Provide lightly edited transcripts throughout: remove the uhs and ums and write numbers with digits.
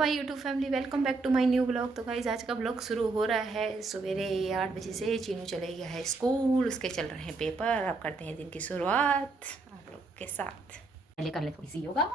My YouTube family, welcome back to my new blog. तो guys आज का blog शुरू हो रहा है सवेरे 8 बजे से। चीनू चले गया है स्कूल, उसके चल रहे हैं पेपर। अब करते हैं दिन की शुरुआत आप लोग के साथ। पहले कर ले थोड़ी सी योगा।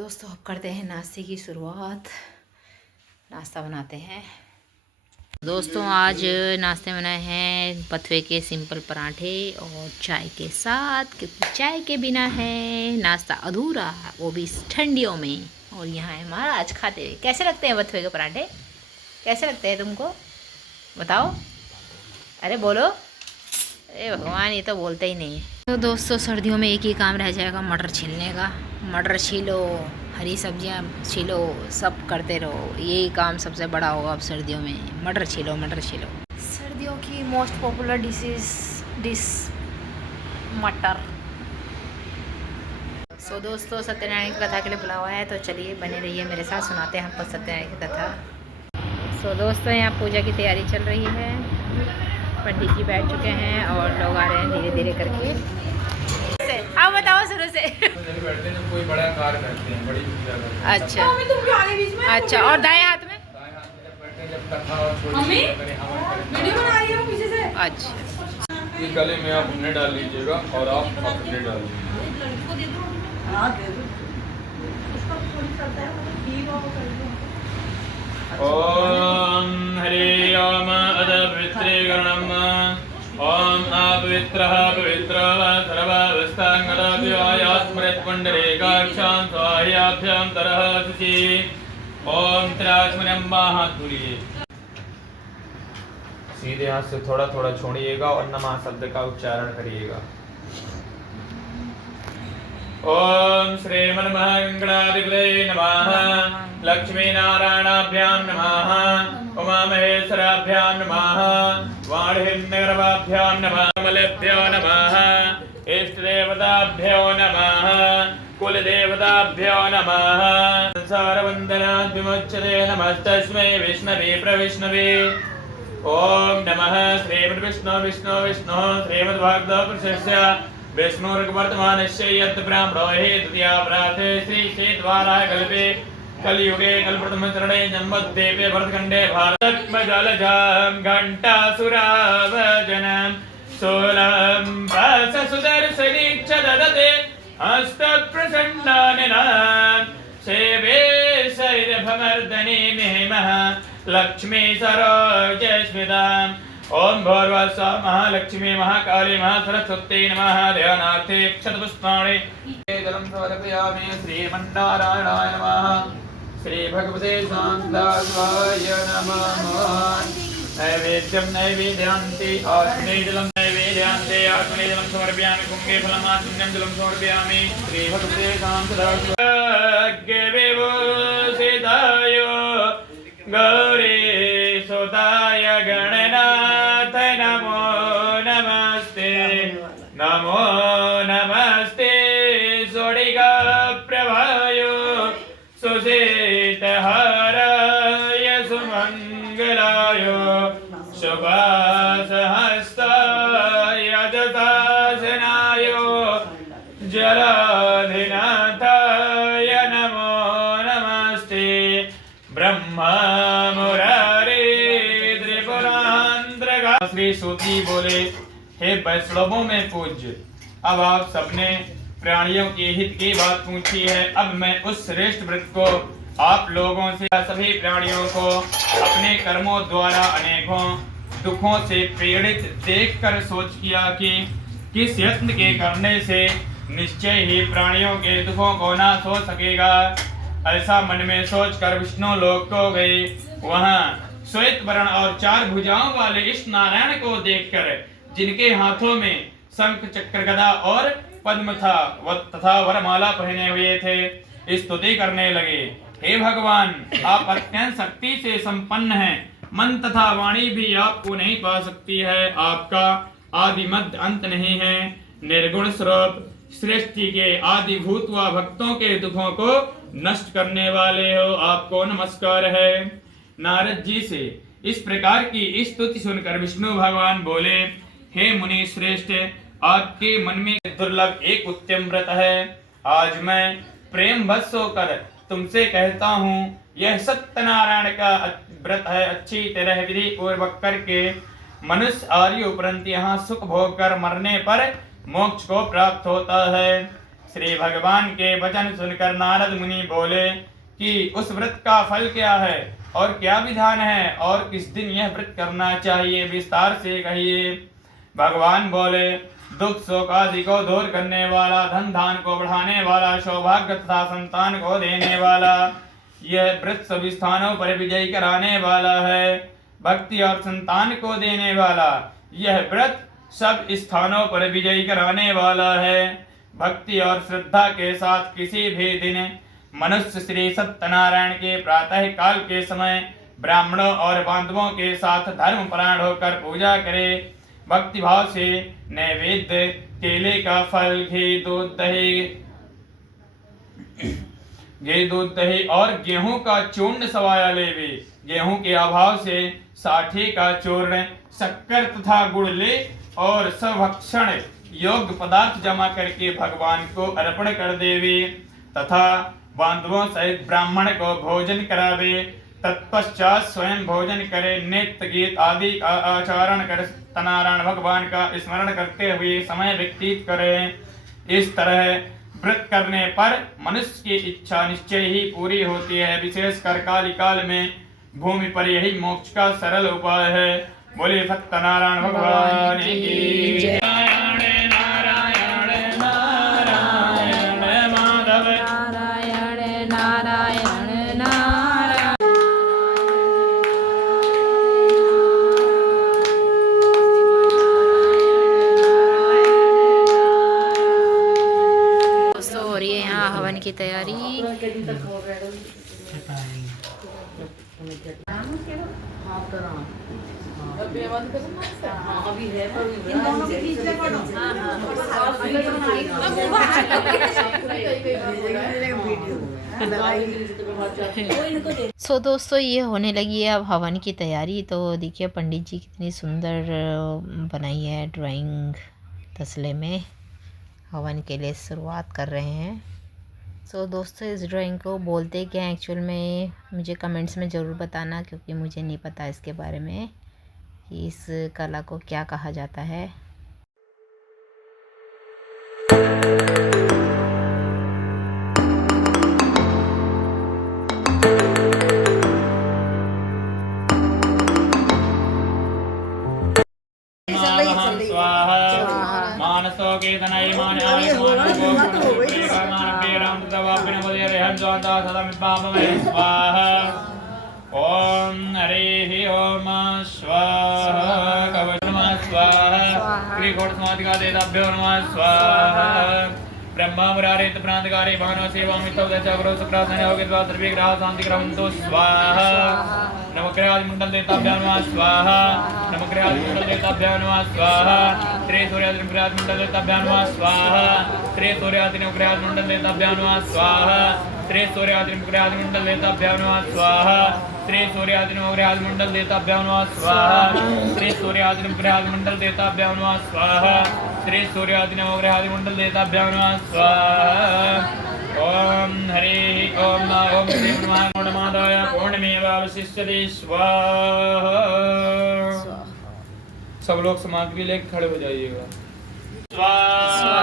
दोस्तों अब करते हैं नाश्ते की शुरुआत। नाश्ता बनाते हैं दोस्तों। आज नाश्ते बनाए हैं बथुए के सिंपल पराठे और चाय के साथ, क्योंकि चाय के बिना है नाश्ता अधूरा, वो भी ठंडियों में। और यहाँ है महाराज खाते हुए। कैसे लगते हैं बथुए के पराठे? कैसे लगते हैं तुमको? बताओ, अरे बोलो। अरे भगवान, ये तो बोलते ही नहीं है। तो दोस्तों सर्दियों में एक ही काम रह जाएगा, मटर छीलने का। मटर छीलो, हरी सब्जियां छीलो, सब करते रहो। यही काम सबसे बड़ा होगा अब सर्दियों में। मटर छीलो, मटर छीलो। सर्दियों की मोस्ट पॉपुलर डिश मटर। सो दोस्तों सत्यनारायण की कथा के लिए बुलावा है, तो चलिए बने रहिए मेरे साथ, सुनाते हैं हमको सत्यनारायण की कथा। सो दोस्तों यहाँ पूजा की तैयारी चल रही है। पंडित जी बैठ चुके हैं और लोग आ रहे हैं धीरे धीरे करके। आप बताओ शुरू से। कोई बड़ा कार्य करते हैं, बड़ी पूजा करते हैं। अच्छा अच्छा। और दाएं हाथ में मम्मी वीडियो बना रही है पीछे से। अच्छा। ये गले में आप उन्हें डाल लीजिएगा और आप अपने डाल लीजिए। ओम हरे ओम अदवित्रे गणम ओम अपवित्रः पवित्रः सर्वावस्थांगदाभ्यायात्मरेत्पुंडरीकाक्षां स्वाह्याभ्यां तरः शुचि। ओम त्रिराजमणिं हाथ धुलिए। सीधे हाथ से थोड़ा थोड़ा छोड़िएगा और नमः शब्द का उच्चारण करिएगा। ओम श्रीमन्महागणाधिपतये नमः। लक्ष्मी नारायणाभ्यां नमः। उमा महेश्वराभ्यां नमः। वाणिहिन्नगरवाभ्यां नमः। कमलेभ्यो नमः। इष्टदेवताभ्यो नमः। कुलदेवताभ्यो नमः। संसारवन्दनात् विमुच्यते नमस्तस्मै विष्णवे प्रविष्णवे। ओम नमः श्रीमद्विष्णु विष्णु विष्णु श्रीमद्भागवतपुरुषस्य विष्णुर्वर्तमानस्य यत् ब्राह्मणो हि द्वितीयाप्राते श्री श्रीद्वारा कल्पे कलियुगे कल्पप्रथमचरणे जन्मद्वीपे भरतखण्डे भारतमजलजां घण्टासुराभजनं शूलं वाससुदर्शनीच्च ददते हस्तप्रसन्नानिनां सेवे शैरभमर्दने मेमः लक्ष्मी सरोजस्मिताम्। ओम भौर्वस्व महालक्ष्मी महाकाली महासरस्वती नमः। ध्यानार्थे क्षतपुष्पाणि जलं समर्पयामि। श्रीमन्नारायणाय नमः। श्री भगवते शान्ताय नमः। नैवेद्यं नैवेद्यान्ते आत्मने जलं नैवेद्यान्ते आत्मने जलं समर्पयामि। कुम्भे फलमात्मन्यं जलं समर्पयामि। श्री भगवते शान्ताय गौरी सुताय गणनाथ नमो नमस्ते। नमो नमस्ते। सोडिगा आदिनाथाय नमो नमस्ते। ब्रह्मा मुरारी त्रिपुरांतरगा। श्री सूती बोले, हे वैष्णवों में पूज्य, अब आप सबने प्राणियों के हित की बात पूछी है। अब मैं उस श्रेष्ठ व्रत को आप लोगों से, सभी प्राणियों को अपने कर्मों द्वारा अनेकों दुखों से पीड़ित देखकर सोच किया कि किस यत्न के करने से निश्चय ही प्राणियों के दुखों को नाश हो सकेगा। ऐसा मन में सोचकर विष्णु लोक को गए। वहां श्वेत वर्ण और 4 भुजाओं वाले इस नारायण को देखकर, जिनके हाथों में शंख चक्र गदा और पद्म था तथा वरमाला पहने हुए थे, स्तुति करने लगे। हे भगवान, आप अत्यंत शक्ति से संपन्न हैं। मन तथा वाणी भी आपको नहीं पा सकती है। आपका आदि मध्य अंत नहीं है। निर्गुण स्वरूप सृष्टि के आदिभूत व भक्तों के दुखों को नष्ट करने वाले हो, आपको नमस्कार है। नारद जी से इस प्रकार की स्तुति सुनकर विष्णु भगवान बोले, हे मुनि श्रेष्ठ, आपके मन में दुर्लभ एक उत्तम व्रत है। आज मैं प्रेम बस होकर तुमसे कहता हूँ, यह सत्यनारायण का व्रत है। अच्छी तरह विधि पूर्वक करके मनुष्य आयु उपरंत यहाँ सुख भोग कर मरने पर मोक्ष को प्राप्त होता है। श्री भगवान के वचन सुनकर नारद मुनि बोले कि उस व्रत का फल क्या है और क्या विधान है और किस दिन यह व्रत करना चाहिए, विस्तार से कहिए। भगवान बोले, दुख शोक आदि को दूर करने वाला, धन धान को बढ़ाने वाला, सौभाग्य तथा संतान को देने वाला, यह व्रत सभी स्थानों पर विजय कराने वाला है। भक्ति और संतान को देने वाला, यह व्रत सब स्थानों पर विजय कराने वाला है। भक्ति और श्रद्धा के साथ किसी भी दिन मनुष्य श्री सत्यनारायण के प्रातः काल के समय ब्राह्मणों और बांधवों के साथ धर्म परायण होकर पूजा करे। भक्ति भाव से नैवेद्य, केले का फल, घी दूध दही और गेहूं का चूर्ण सवाया लेवे। गेहूं के अभाव से साठी का चूर्ण, शक्कर तथा गुड़ ले और सभक्षण योग्य पदार्थ जमा करके भगवान को अर्पण कर देवे तथा बांधवों सहित ब्राह्मण को भोजन करावे। तत्पश्चात स्वयं भोजन करे, नृत्य गीत आदि का आचरण कर सत्यनारायण भगवान का स्मरण करते हुए समय व्यतीत करे। इस तरह व्रत करने पर मनुष्य की इच्छा निश्चय ही पूरी होती है। विशेषकर काल में भूमि पर यही मोक्ष का सरल उपाय है। बोले सत्यनारायण भगवान की जय। की तैयारी। सो दोस्तों, ये होने लगी है अब हवन की तैयारी। तो देखिए पंडित जी कितनी सुंदर बनाई है ड्राइंग। तसले में हवन के लिए शुरुआत कर रहे हैं। सो दोस्तों, इस ड्राइंग को बोलते क्या हैं एक्चुअल में, मुझे कमेंट्स में ज़रूर बताना, क्योंकि मुझे नहीं पता इसके बारे में कि इस कला को क्या कहा जाता है। मानसो के तनय माने आय मानो को मान पेरम तवापिन बदे रहन जोता सदा मिपापमे स्वाहा। ओम हरि ओम स्वाहा। कवच नमः स्वाहा। त्रिकोण समाधिका देताभ्यो नमः स्वाहा। ब्रह्मा मुरारेत प्रांतकारे भानो सेवा मित्तौ दशग्रो सुप्रासने होगे द्वा सर्वे ग्रह शांति ग्रहंतो स्वाहा। नमग्रहादि मंडल देताभ्यो नमः स्वाहा। नमग्रहादि मंडल देताभ्यो नमः स्वाहा। त्रे सूर्यादि नमग्रहादि मंडल देताभ्यो नमः स्वाहा। त्रे सूर्यादि नमग्रहादि मंडल देताभ्यो नमः स्वाहा। त्रे सूर्यादि नमग्रहादि मंडल देताभ्यो नमः स्वाहा। त्रे सूर्यादि नमग्रहादि मंडल देताभ्यो नमः स्वाहा। त्रे सूर्यादि नमग्रहादि मंडल देताभ्यो नमः स्वाहा। श्री सूर्यादि नवग्रहादि मंडल देवताभ्यां नमः स्वाहा। ओम हरे ओम मा ओम श्री ब्रह्मांडमादाय पूर्णमेवावशिष्यते स्वाहा। सब लोग सामग्री लेकर खड़े हो जाइएगा। स्वाहा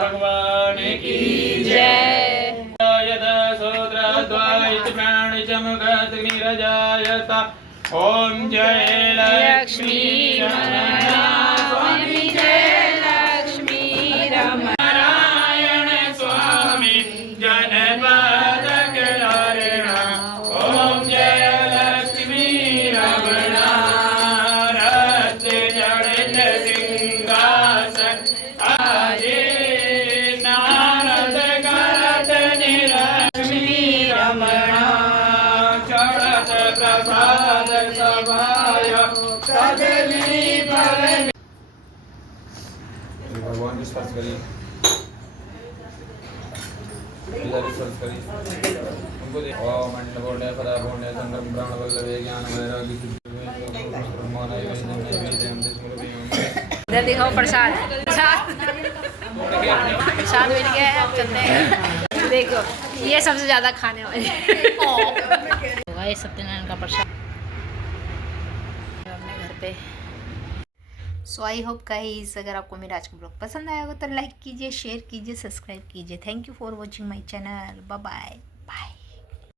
भगवान की जय। यदा सोद्रद्वायित प्राणि चमकत नीरजायता। ओम जय लक्ष्मी रमण स्वामी जय लक्ष्मी रमण नारायण स्वामी जनपद कल्याण। ओम जय लक्ष्मी रमण रत्न जड़ित सिंहासन आजे नारद करत निलक्ष्मी रमण चढ़त प्रसाद सभाय कदली फल। भगवान की स्पर्श करिए, स्पर्श करिए उनको देख। ओम मंडपोण्य पदा पुण्य संगम प्राण वल्लभे ज्ञान वैराग्य इधर दिखाओ प्रसाद। प्रसाद मिल गया है, अब चलते हैं। देखो ये सबसे ज्यादा खाने वाले होगा ये सत्यनारायण का प्रसाद अपने घर पे। सो आई होप गाइस अगर आपको मेरा आज का ब्लॉग पसंद आया होगा तो लाइक कीजिए, शेयर कीजिए, सब्सक्राइब कीजिए। Thank you for watching my channel. Bye bye.